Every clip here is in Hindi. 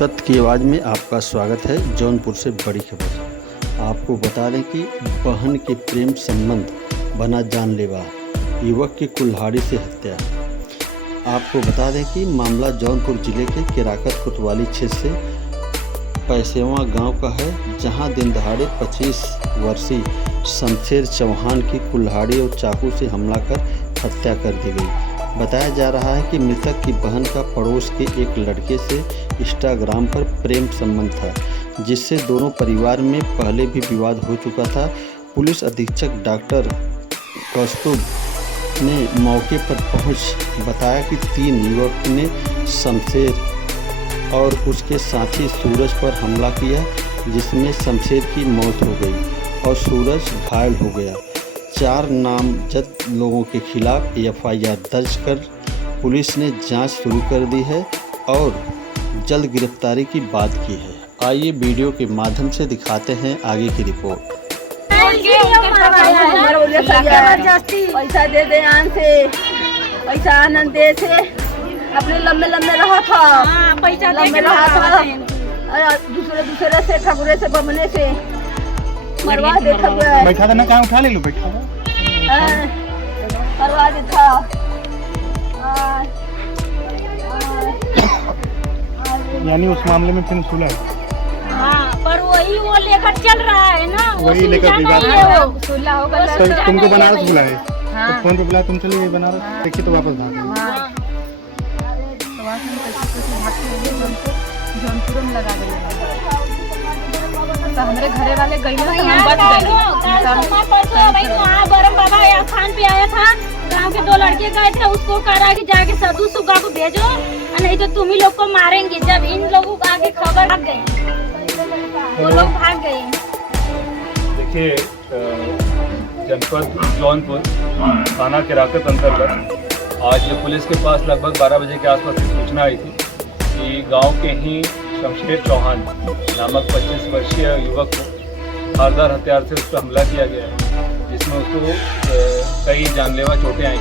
सत्य की आवाज़ में आपका स्वागत है। जौनपुर से बड़ी खबर आपको बता दें कि बहन के प्रेम संबंध बना जानलेवा, युवक की कुल्हाड़ी से हत्या। आपको बता दें कि मामला जौनपुर जिले के केराकत कोतवाली क्षेत्र से पैसेवा गांव का है, जहां दिन दहाड़े 25 वर्षीय शमशेर चौहान की कुल्हाड़ी और चाकू से हमला कर हत्या कर दी गई। बताया जा रहा है कि मृतक की बहन का पड़ोस के एक लड़के से इंस्टाग्राम पर प्रेम संबंध था, जिससे दोनों परिवार में पहले भी विवाद हो चुका था। पुलिस अधीक्षक डॉक्टर कौस्तुभ ने मौके पर पहुंच बताया कि 3 युवक ने शमशेर और उसके साथी सूरज पर हमला किया, जिसमें शमशेर की मौत हो गई और सूरज घायल हो गया। 4 नामजद लोगों के खिलाफ एफआईआर दर्ज कर पुलिस ने जांच शुरू कर दी है और जल्द गिरफ्तारी की बात की है। आइए वीडियो के माध्यम से दिखाते हैं आगे की रिपोर्ट। पैसा दे दे आन से, पैसा आनंद दे से अपने लंबे रहा था, पैसा लंबे रहा था, दूसरे से ठगुरे से बमने से मरवा दे ठगुरे। बैठा था ना, कहाँ उठा ले लो, बैठा था मरवा दे था। यानी उस मामले में फिर सुलह है। हाँ, पर वही वो लेकर चल रहा है ना, वही लेकर विवाद है। सुलह होगा तो तुमको बनारस बुलाए, हाँ। तो फोन पे बुलाया, तुम चले गए बनारस, देखिए तो वापस भाग गए। जौनपुर में लगा दिया तो हमारे घरे वाले गए बरम बाबा या खान पे आया था, गांव के 2 लड़के गए थे, उसको कहा कि जाके साधु सुगा को भेजो, नहीं तो तुम ही लोग को मारेंगे। जब इन लोगों को आगे खबर भाग गए, वो लोग भाग गए। देखिए, जनपद जौनपुर थाना केराकत अंतर्गत आज पुलिस के पास लगभग 12 बजे के आसपास एक सूचना आई थी कि गांव के ही शमशेर चौहान नामक 25 वर्षीय युवक को धारदार हथियार से उस पर हमला किया गया है, जिसमें उसको कई जानलेवा चोटें आई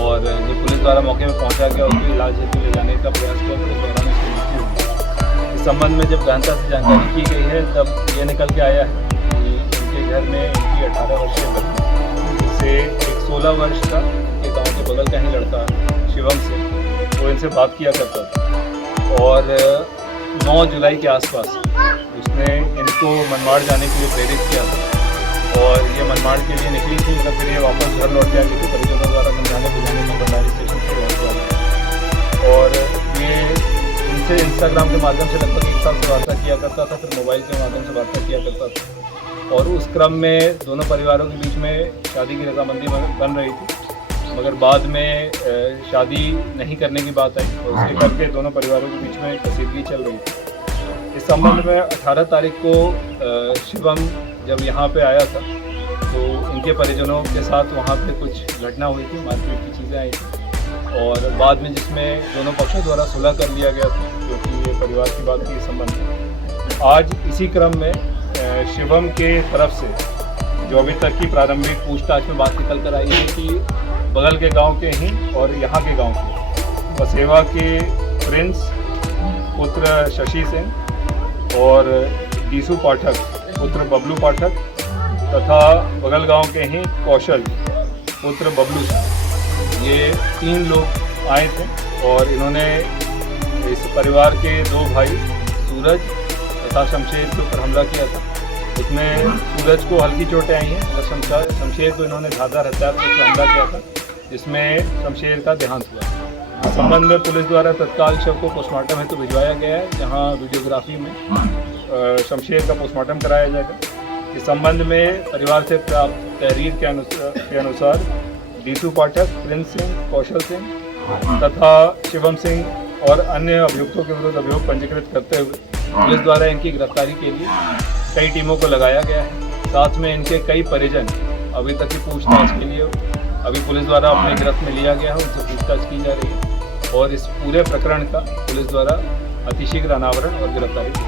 और जब पुलिस द्वारा मौके में पहुंचा गया, उसको इलाज हेतु ले जाने का प्रयास किया तो उस दौरान उसकी मृत्यु हुई। इस संबंध में जब गहनता से जानकारी की गई है, तब ये निकल के आया है कि उनके घर में इनकी 18 वर्षीय बच्ची, जिससे एक 16 वर्ष का इनके गाँव के बगल का ही लड़का शिवम से वो इनसे बात किया करता था और 9 जुलाई के आसपास उसने इनको मनमाड़ जाने के लिए प्रेरित किया था और ये मनमाड़ के लिए निकली थी, मतलब फिर ये वापस घर लौट के आ गई थी। परिजनों द्वारा समझाने बुझाने में भंडारी स्टेशन से वापस और ये इनसे इंस्टाग्राम के माध्यम से लगभग 1 साल से वार्ता किया करता था, फिर मोबाइल के माध्यम से वार्ता किया करता था और उस क्रम में दोनों परिवारों के बीच में शादी की रजामंदी बन रही थी, मगर बाद में शादी नहीं करने की बात आई और उसके करके दोनों परिवारों के बीच में कसीदगी चल रही थी। इस संबंध में 18 तारीख को शिवम जब यहाँ पे आया था तो इनके परिजनों के साथ वहाँ पे कुछ घटना हुई थी, मारपीट की चीज़ें आई थी और बाद में जिसमें दोनों पक्षों द्वारा सुलह कर लिया गया था, क्योंकि ये परिवार की बात के संबंध में। आज इसी क्रम में शिवम के तरफ से जो अभी तक की प्रारंभिक पूछताछ में बात निकल कर आई है कि बगल के गांव के ही और यहाँ के गांव के पसेवा के प्रिंस पुत्र शशि सिंह और डीसू पाठक पुत्र बबलू पाठक तथा बगल गांव के ही कौशल पुत्र बबलू सिंह, ये 3 लोग आए थे और इन्होंने इस परिवार के 2 भाई सूरज तथा शमशेर के ऊपर हमला किया था। उसमें सूरज को हल्की चोटें आई हैं और शमशेर को इन्होंने धारदार हथियार से हमला किया था, जिसमें शमशेर का देहांत हुआ। संबंध में पुलिस द्वारा तत्काल शव को पोस्टमार्टम हेतु भिजवाया गया है, जहां वीडियोग्राफी में शमशेर का पोस्टमार्टम कराया जाएगा। इस संबंध में परिवार से प्राप्त तहरीर के अनुसार डीसू पाठक, प्रिंस सिंह, कौशल सिंह तथा शिवम सिंह और अन्य अभियुक्तों के विरुद्ध अभियोग पंजीकृत करते हुए पुलिस द्वारा इनकी गिरफ्तारी के लिए कई टीमों को लगाया गया है। साथ में इनके कई परिजन अभी तक की पूछताछ के लिए अभी पुलिस द्वारा अपने गिरफ्त में लिया गया है, उनसे पूछताछ की जा रही है और इस पूरे प्रकरण का पुलिस द्वारा अतिशीघ्र अनावरण और गिरफ्तारी की